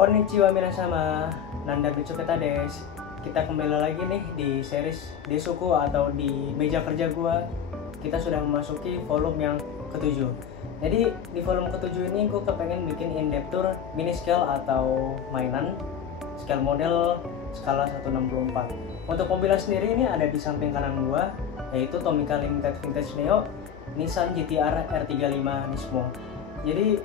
Konnichiwa minasama, Nanda Bitsuketa des. Kita kembali lagi nih di series Desuku atau di meja kerja gua. Kita sudah memasuki volume yang ke-7. Jadi di volume ke-7 ini gue kepengen bikin in-depth tour mini scale atau mainan scale model skala 1/64. Untuk mobilnya sendiri ini ada di samping kanan gua, yaitu Tomica Limited Vintage Neo Nissan GT-R R35 Nismo. Jadi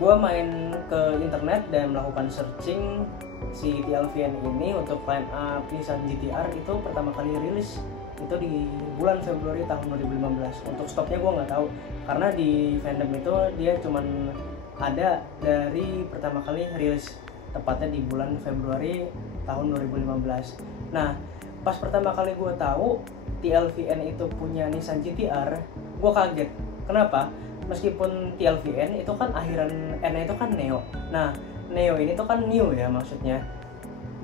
gue main ke internet dan melakukan searching si TLVN ini untuk line up Nissan GT-R itu pertama kali rilis itu di bulan Februari tahun 2015. Untuk stoknya gue nggak tahu karena di fandom itu dia cuman ada dari pertama kali rilis tepatnya di bulan Februari tahun 2015. Nah pas pertama kali gue tahu TLVN itu punya Nissan GT-R, gue kaget. Kenapa? Meskipun TLVN itu kan akhiran N-nya itu kan Neo. Nah, Neo ini tuh kan new ya maksudnya.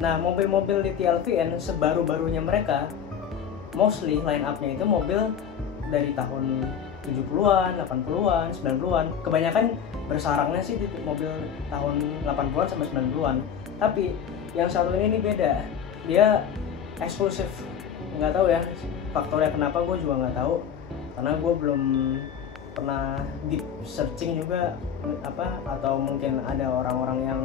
Nah, mobil-mobil di TLVN sebaru-barunya mereka mostly line up-nya itu mobil dari tahun 70-an, 80-an, 90-an. Kebanyakan bersarangnya sih di mobil tahun 80-an sampai 90-an. Tapi yang satu ini beda. Dia eksklusif. Nggak tahu ya faktornya kenapa, gue juga nggak tahu. Karena gue belum pernah deep searching juga atau mungkin ada orang-orang yang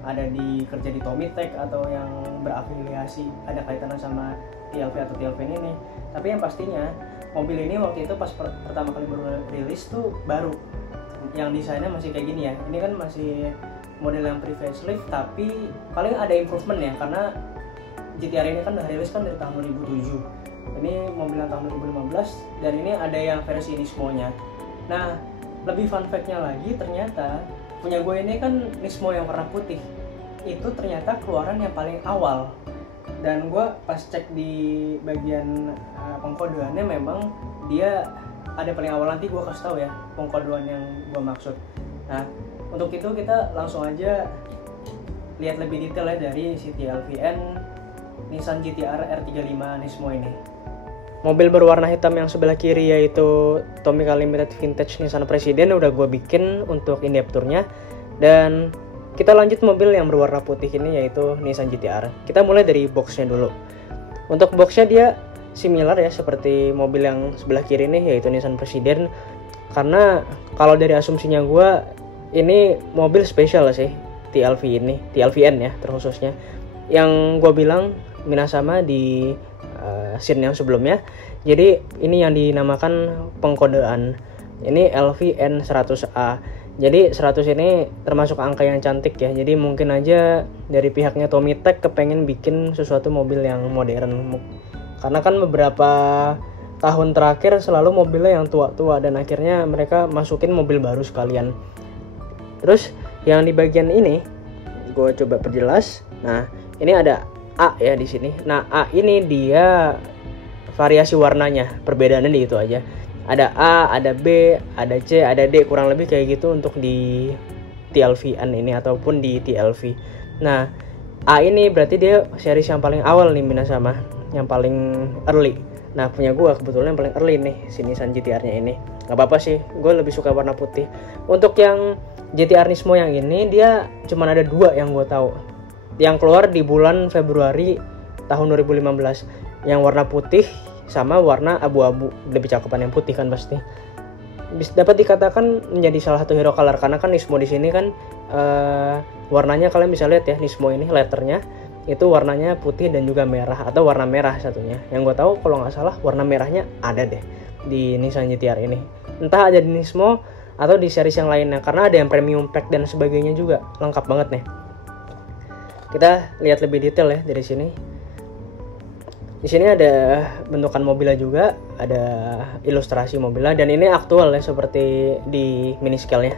ada di kerja di Tomitech atau yang berafiliasi ada kaitannya sama TLV atau TLVN ini. Tapi yang pastinya mobil ini waktu itu pas pertama kali baru rilis tuh baru, yang desainnya masih kayak gini ya. Ini kan masih model yang pre-facelift tapi paling ada improvement ya, karena GT-R ini kan udah rilis kan dari tahun 2007. Ini mobil yang tahun 2015 dan ini ada yang versi Nismo-nya. Nah, lebih fun fact-nya lagi, ternyata punya gue ini kan Nismo yang warna putih. Itu ternyata keluaran yang paling awal. Dan gue pas cek di bagian pengkodeannya memang dia ada paling awal. Nanti gue kasih tahu ya pengkodean yang gue maksud. Nah, untuk itu kita langsung aja lihat lebih detail ya dari si TLVN Nissan GT-R R35 Nismo ini. Mobil berwarna hitam yang sebelah kiri yaitu Tomica Limited Vintage Nissan Presiden udah gue bikin untuk in-depth tour-nya. Dan kita lanjut mobil yang berwarna putih ini yaitu Nissan GT-R. Kita mulai dari boxnya dulu. Untuk boxnya dia similar ya seperti mobil yang sebelah kiri ini yaitu Nissan Presiden. Karena kalau dari asumsinya gue ini mobil spesial sih TLVN ya terkhususnya. Yang gue bilang minasama di scene yang sebelumnya. Jadi ini yang dinamakan pengkodean. Ini LVN100A. Jadi 100 ini termasuk angka yang cantik ya. Jadi mungkin aja dari pihaknya Tomitech kepengen bikin sesuatu mobil yang modern. Karena kan beberapa tahun terakhir selalu mobilnya yang tua-tua dan akhirnya mereka masukin mobil baru sekalian. Terus yang di bagian ini gue coba perjelas. Nah, ini ada A ya di sini. Nah, A ini dia variasi warnanya, perbedaannya di itu aja. Ada A, ada B, ada C, ada D, kurang lebih kayak gitu untuk di TLVN ini ataupun di TLV. Nah, A ini berarti dia series yang paling awal nih minasama, yang paling early. Nah, punya gue kebetulan yang paling early nih si Nissan GT-R-nya ini. Gak apa-apa sih, gue lebih suka warna putih. Untuk yang GT-R Nismo yang ini dia cuma ada 2 yang gue tahu. Yang keluar di bulan Februari tahun 2015, yang warna putih sama warna abu-abu. Lebih cakepan yang putih kan pasti. Dapat dikatakan menjadi salah satu hero color karena kan Nismo di sini kan warnanya kalian bisa lihat ya, Nismo ini letternya itu warnanya putih dan juga merah atau warna merah satunya. Yang gue tahu kalau nggak salah warna merahnya ada deh di Nissan GT-R ini. Entah ada di Nismo atau di series yang lainnya karena ada yang premium pack dan sebagainya juga, lengkap banget nih. Kita lihat lebih detail ya dari sini. Di sini ada bentukan mobilnya juga, ada ilustrasi mobilnya dan ini aktual ya seperti di mini scale-nya.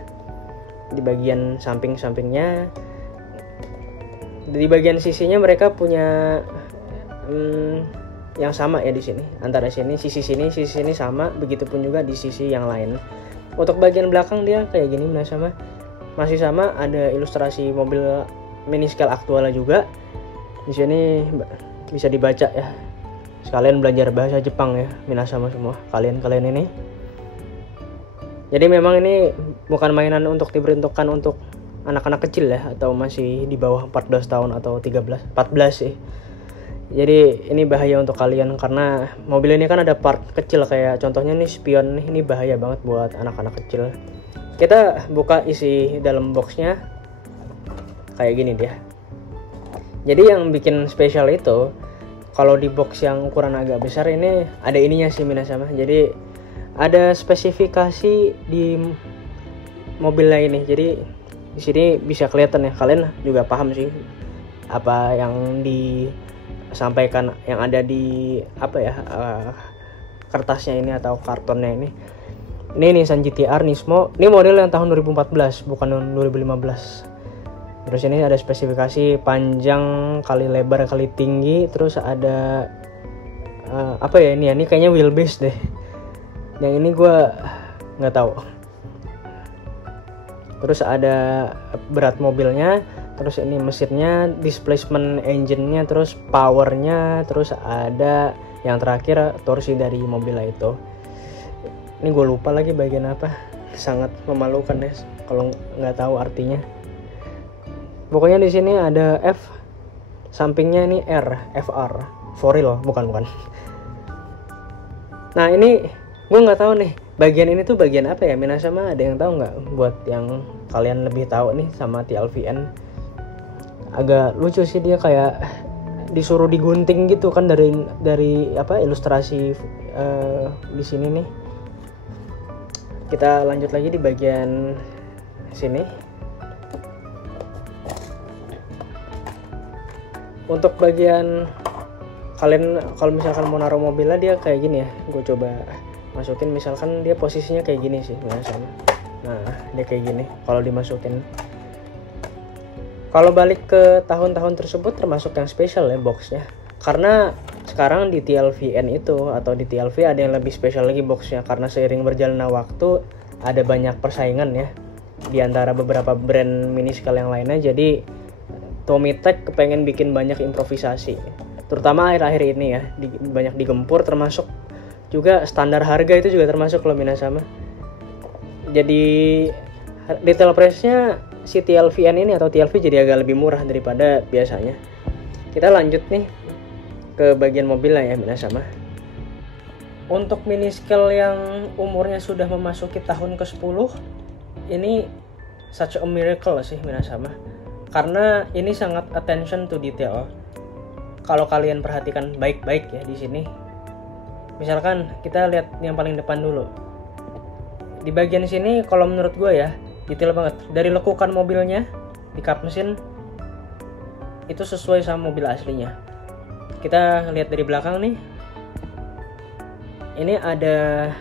Di bagian samping-sampingnya, di bagian sisinya mereka punya yang sama ya di sini. Antara sisi sini sama, begitupun juga di sisi yang lain. Untuk bagian belakang dia kayak gini masih sama, ada ilustrasi mobil mini scale aktualnya juga. Di sini bisa dibaca ya. Sekalian belajar bahasa Jepang ya, minasama semua kalian ini. Jadi memang ini bukan mainan untuk diperuntukkan untuk anak-anak kecil ya, atau masih di bawah 14 tahun atau 14 sih. Jadi ini bahaya untuk kalian karena mobil ini kan ada part kecil, kayak contohnya nih spion nih, ini bahaya banget buat anak-anak kecil. Kita buka isi dalam boxnya kayak gini dia. Jadi yang bikin spesial itu kalau di box yang ukuran agak besar ini ada ininya sih minasama. Jadi ada spesifikasi di mobilnya ini. Jadi di sini bisa kelihatan ya, kalian juga paham sih apa yang disampaikan, yang ada di kertasnya ini atau kartonnya ini. Ini Nissan GT-R Nismo. Ini model yang tahun 2014, bukan tahun 2015. Terus ini ada spesifikasi panjang kali lebar kali tinggi. Terus ada ini kayaknya wheelbase deh. Yang ini gue nggak tahu. Terus ada berat mobilnya, terus ini mesinnya, displacement engine-nya, terus powernya, terus ada yang terakhir torsi dari mobilnya itu. Ini gue lupa lagi bagian apa, sangat memalukan ya kalau nggak tahu artinya. Pokoknya di sini ada F, sampingnya ini R, FR, for real, bukan. Nah ini gue nggak tahu nih, bagian ini tuh bagian apa ya minasama, ada yang tahu nggak? Buat yang kalian lebih tahu nih sama TLVN, agak lucu sih, dia kayak disuruh digunting gitu kan dari ilustrasi di sini nih. Kita lanjut lagi di bagian sini. Untuk bagian kalian kalau misalkan mau naruh mobilnya dia kayak gini ya, gue coba masukin, misalkan dia posisinya kayak gini sih biasanya. Nah dia kayak gini kalau dimasukin. Kalau balik ke tahun-tahun tersebut termasuk yang spesial ya boxnya, karena sekarang di TLVN itu atau di TLV ada yang lebih spesial lagi boxnya, karena seiring berjalannya waktu ada banyak persaingan ya di antara beberapa brand miniskal yang lainnya. Jadi Tomitech kepengen bikin banyak improvisasi, terutama akhir-akhir ini ya, banyak digempur, termasuk juga standar harga itu juga termasuk loh minasama. Jadi retail price-nya si TLVN ini atau TLV jadi agak lebih murah daripada biasanya. Kita lanjut nih ke bagian mobilnya ya minasama. Untuk miniskal yang umurnya sudah memasuki tahun ke-10, ini such a miracle sih minasama. Karena ini sangat attention to detail. Kalau kalian perhatikan baik-baik ya di sini. Misalkan kita lihat yang paling depan dulu. Di bagian sini kalau menurut gue ya, detail banget. Dari lekukan mobilnya di kap mesin itu sesuai sama mobil aslinya. Kita lihat dari belakang nih. Ini ada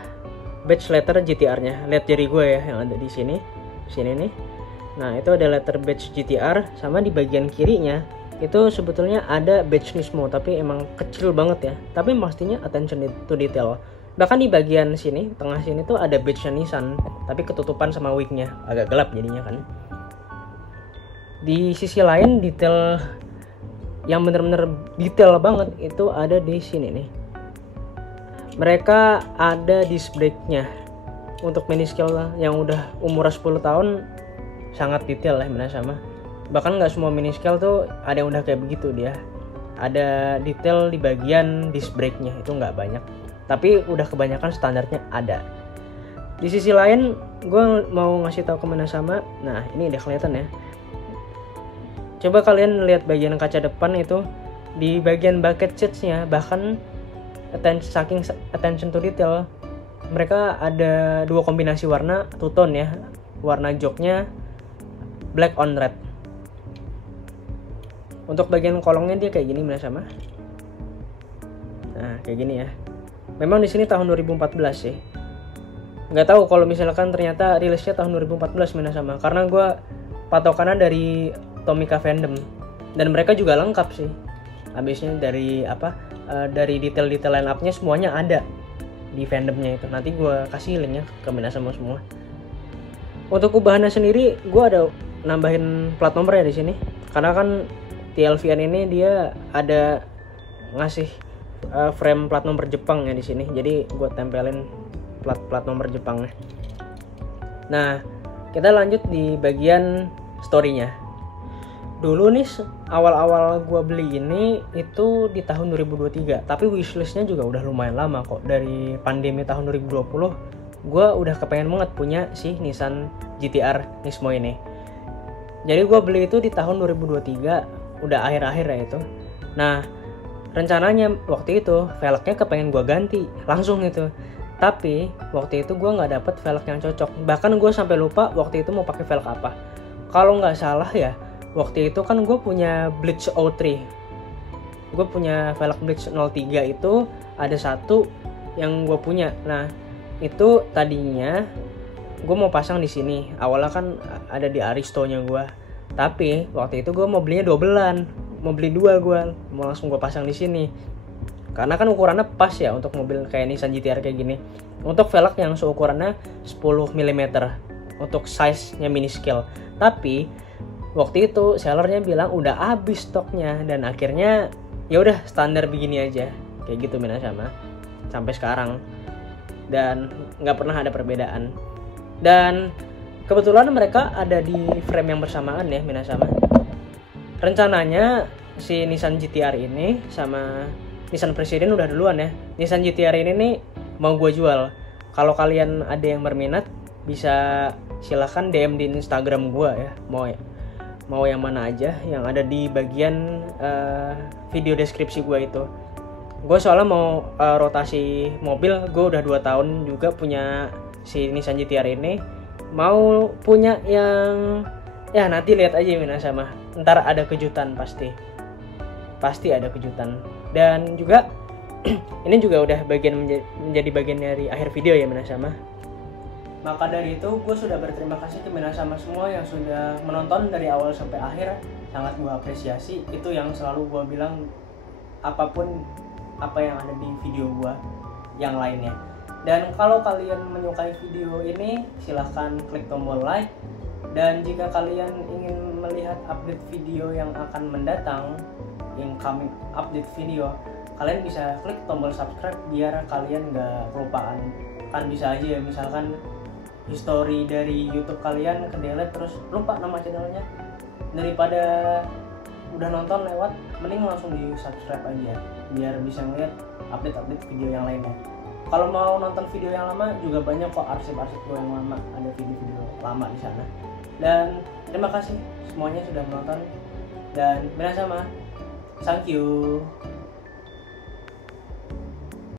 badge letter GT-R-nya. Lihat jari gue ya yang ada di sini. Sini nih. Nah itu ada letter badge GT-R, sama di bagian kirinya itu sebetulnya ada badge Nismo, tapi emang kecil banget ya, tapi pastinya attention to detail. Bahkan di bagian sini, tengah sini tuh ada badge Nissan, tapi ketutupan sama wingnya, agak gelap jadinya kan. Di sisi lain detail yang bener-bener detail banget itu ada di sini nih. Mereka ada disc brake-nya. Untuk miniskal yang udah umur 10 tahun sangat detail lah minasama. Bahkan nggak semua miniskal tuh ada yang udah kayak begitu dia. Ada detail di bagian disc brake-nya, itu nggak banyak. Tapi udah kebanyakan standarnya ada. Di sisi lain, gue mau ngasih tahu ke minasama. Nah ini udah kelihatan ya. Coba kalian lihat bagian kaca depan itu, di bagian bucket seats-nya, bahkan saking attention to detail, mereka ada dua kombinasi warna two tone ya. Warna joknya black on red. Untuk bagian kolongnya dia kayak gini minasama. Nah kayak gini ya. Memang di sini tahun 2014 sih. Nggak tahu kalau misalkan ternyata rilisnya tahun 2014 minasama, karena gue patokannya dari Tomica Fandom dan mereka juga lengkap sih. Habisnya dari dari detail-detail line up-nya semuanya ada di fandomnya itu. Nanti gue kasih linknya ke minasama semua. Untuk ubahannya sendiri, gue ada nambahin plat nomor ya di sini. Karena kan TLVN ini dia ada ngasih frame plat nomor Jepang ya di sini. Jadi gue tempelin plat nomor Jepangnya. Nah, kita lanjut di bagian story-nya. Dulu nih awal-awal gue beli ini itu di tahun 2023, tapi wishlistnya juga udah lumayan lama kok. Dari pandemi tahun 2020 gue udah kepengen banget punya si Nissan GT-R Nismo ini. Jadi gue beli itu di tahun 2023, udah akhir-akhir ya itu. Nah rencananya waktu itu velgnya kepengen gue ganti langsung itu, tapi waktu itu gue nggak dapet velg yang cocok. Bahkan gue sampai lupa waktu itu mau pakai velg apa. Kalau nggak salah ya, waktu itu kan gue punya Bleach 03. Gue punya velg Bleach 03 itu ada satu yang gue punya. Nah itu tadinya gue mau pasang di sini. Awalnya kan ada di Aristo-nya gue. Tapi waktu itu gue mau belinya dobelan, mau beli dua gue, mau langsung gue pasang di sini. Karena kan ukurannya pas ya untuk mobil kayak Nissan GT-R kayak gini. Untuk velg yang seukurannya 10 mm untuk size-nya mini scale. Tapi waktu itu sellernya bilang udah habis stoknya, dan akhirnya ya udah standar begini aja kayak gitu Minasama sampai sekarang, dan nggak pernah ada perbedaan. Dan kebetulan mereka ada di frame yang bersamaan ya Minasama. Rencananya si Nissan GT-R ini sama Nissan Presiden udah duluan ya. Nissan GT-R ini nih mau gue jual. Kalau kalian ada yang berminat bisa silahkan DM di Instagram gue ya. Mau yang mana aja yang ada di bagian video deskripsi gue itu. Gue soalnya mau rotasi mobil. Gue udah 2 tahun juga punya si Nissan GT-R ini. Mau punya yang ya nanti lihat aja Minasama. Ntar ada kejutan pasti ada kejutan. Dan juga ini juga udah menjadi bagian dari akhir video ya Minasama. Maka dari itu gue sudah berterima kasih ke Minasama semua yang sudah menonton dari awal sampai akhir. Sangat gue apresiasi. Itu yang selalu gue bilang, apapun apa yang ada di video gue yang lainnya. Dan kalau kalian menyukai video ini, silahkan klik tombol like. Dan jika kalian ingin melihat update video yang akan mendatang, incoming update video, kalian bisa klik tombol subscribe biar kalian gak kelupaan. Kan bisa aja ya, misalkan history dari YouTube kalian ke delete terus lupa nama channelnya. Daripada udah nonton lewat, mending langsung di subscribe aja biar bisa ngeliat update video yang lainnya. Kalau mau nonton video yang lama juga banyak kok, arsip-arsip gue yang lama, ada video-video lama di sana. Dan terima kasih semuanya sudah menonton, dan Minasama, thank you.